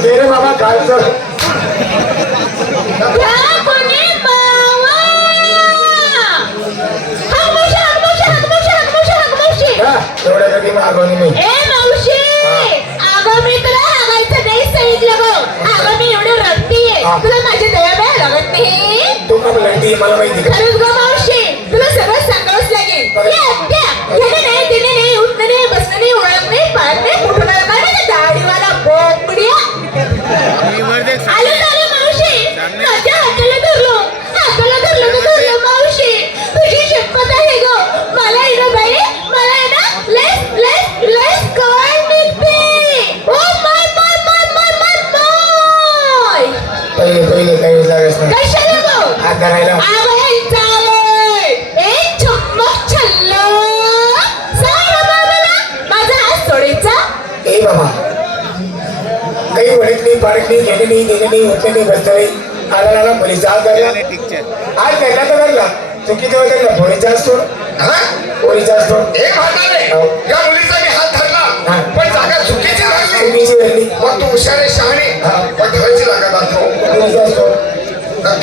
मेरे बाबा मागवणी मी ए मावशी अगं मी तुला नाही सांगितलं अगं मी रडतीये तुला नाही तू का म्हणती मला माहिती का खरंच ग मावशी तुला सगळं सांगावंच लागेल. ये आत्या घेणे नाही देणे नाही उठणं नाही बसणं नाही ओळख नाही पाळत नाही कुठून आला काय नाही दाढीवाला बोकड्या आलं झालं मावशी? माझ्या हाताला धरलो. हाताला धरलो तर धरलो मावशी. तुझी शपथ आहे ग. मला आहे ना बाई मला आहे ना लेस लेस लेस कळ निघते. ओ माय माय माय माय माय माय पहिले पहिले काही लागत नाही. कशाला? सोडायचा? ए बाबा. काही म्हणत नाही पाडत नाही घेणे नाही नाही होत नाही बसत नाही. आला आला पोलीस आज धरला आज त्यांना तर धरला. चुकीचं होतं ना पोलीसचा असतो पोलीसचा असतो एक हाताने. या मुलीचा मी हात धरला. पण जागा चुकीची राहिली चुकीची मग तू हुशार शहाणे. हा. मग धरायची जागा दाखव. असतो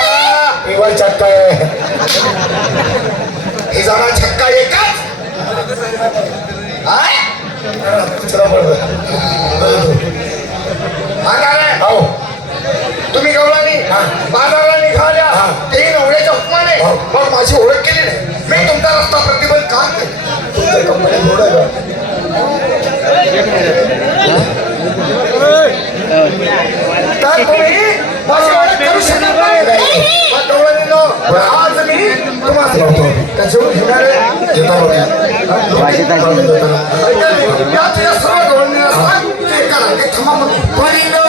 आहे? पिवळ चक्का आहे. हे जरा छक्का एकाच? दुसरा पडतो हा? काय रे? हो तुम्ही गवळानी हा. बाजाराला निघाल्या. हा. ते नवऱ्याच्या हुकमाने. मग माझी ओळख केली नाही. मी तुमचा रस्ता प्रतिबंध का? तर तुम्ही माझी ओळख करू शकत नाही. मग गवळणीनो, आज मी तुम्हाला लावतो त्याच्यावर घेणार आहे. घेता बघा या तुझ्या सर्व गवळणीला सांग, ते करा, ते थांबा मग. पहिलं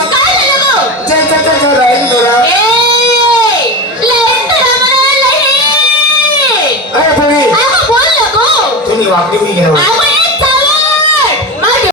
मला, लय! अरे तुम्ही अगं, बोल ना गं. तुम्ही वाकडी मी घेणार अगं,